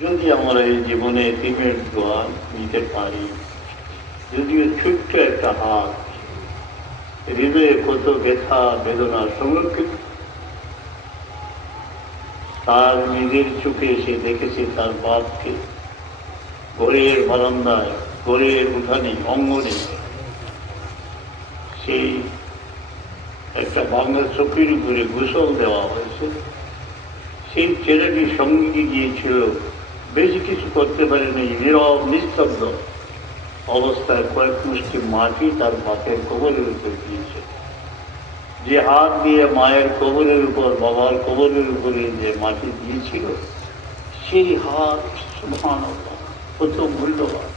যদি আমরা এই জীবনে এতিমের দোয়া নিতে পারি, যদিও ছোট্ট একটা হাত, হৃদয়ে কত ব্যথা, বেদনা সংরক্ষিত। তার নিজের চোখে এসে দেখেছে তার বাপকে ঘরের বারান্দায় ঘরের উঠানে, অঙ্গনে। সেই একটা বাংলা চোখের উপরে গোসল দেওয়া হয়েছে। সেই ছেলেটি সঙ্গে গিয়েছিল বেশি কিছু করতে পারেনি নীরব নিস্তব্ধ অবস্থায় কয়েক মুষ্টি মাটি তার বাপের কবরের উপর দিয়েছে যে হাত দিয়ে মায়ের কবরের উপর বাবার কবরের উপরে যে মাটি দিয়েছিল সেই হাত সুভান কত মূল্যবান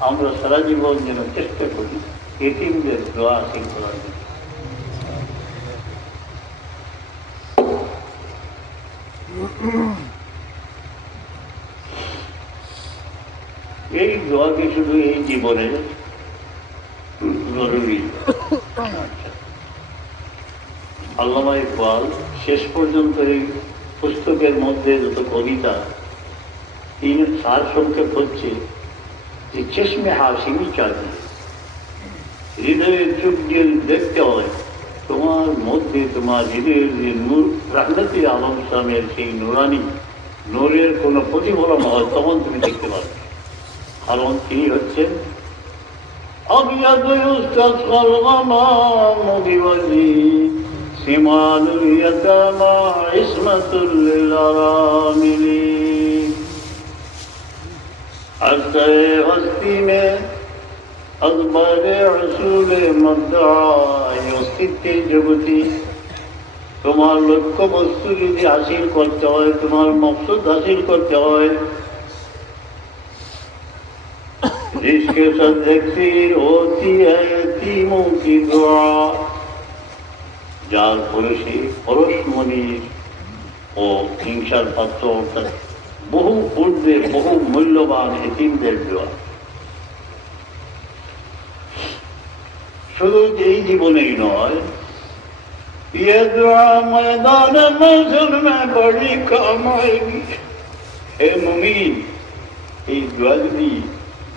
আমরা সারা জীবন যেন চেষ্টা করি এটিমদের দোয়া সেই করার জন্য এই দোয়াকে শুধু এই জীবনে জরুরি। আল্লামা ইকবাল শেষ পর্যন্ত এই পুস্তকের মধ্যে যত কবিতা, তিনি সার সংক্ষেপ হচ্ছে যে চেষ্মে হাসিমি চাঁদি হৃদয়ের চোখ দিয়ে দেখতে হয়, তোমার মধ্যে তোমার হৃদয়ের যে নূর রাহনাতি আলম ইসলামের সেই নুরানি, নূরের কোনো প্রতিফলন হয়, তখন তুমি দেখতে পাবে। কারণ তিনি হচ্ছেন أبيض يستسقى الغمام بوجهه سمان اليتامى عصمة للأرامل حتى هستی میں اخبار رسول مدعا অস্তিত্বে জগতি তোমার লক্ষ্য বস্তু যদি হাসিল করতে হয় তোমার মকসুদ হাসিল করতে হয় जिसके साथ तकसीर होती है यतीमों की दुआ যার পরশে পরশমণির ও হিংসার পাত্র অর্থাৎ বহু ঊর্ধ্বে বহু মূল্যবান এতিমদের দোয়া শুধু এই জীবনেই নয় ये दुआ मैदान मंजिल में बड़ी काम आएगी হে মুমিন এই দোয়া যদি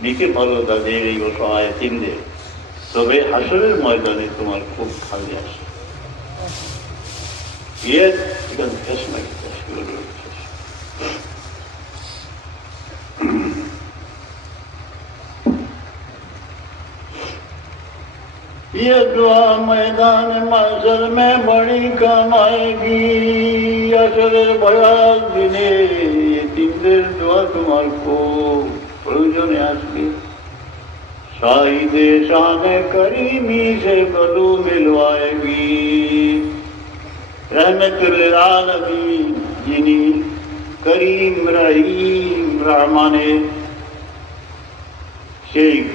দিকে ভালো তাদের এই অসহায় তিনদের তবে হাসরের ময়দানে তোমার খুব খালি আসে Jetzt ganz erstmal das würde ये दुआ मैदान माजर में बड़ी काम आएगी আসলের বয়াস দিনে তিনদের দোয়া তোমার খুব પ્રભુજો ને આજ કે શાહી દેશાને કરી મી સે બલુ મિલવાએગી रहमत आलमी जिनी करीम रहीम रहमान शेख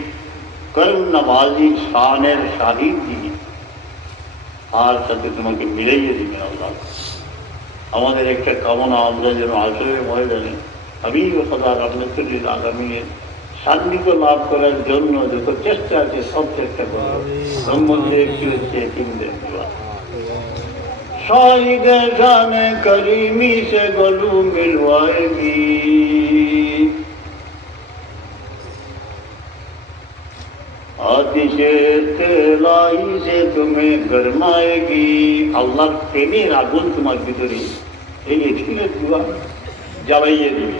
कर्म नवाजी शान शाहिद जी আর সাথে তোমাকে মিলে যদি মেলা আমাদের একটা কামনা আমরা যেন আসলে মরে জানি আমি খোদা রহমতুল্লিল আলমীর সান্নিধ্য লাভ করার জন্য যত চেষ্টা আছে সব চেষ্টা করবো তার মধ্যে একটি হচ্ছে তিনদের বিবাহ शाहिद जान करीमी से गलू मिलवाएगी आतिश तेलाई से तुम्हें गरमाएगी আল্লাহর প্রেমের আগুন তোমার ভিতরে এই এটিমের দুয়া জ্বালাইয়ে দিবে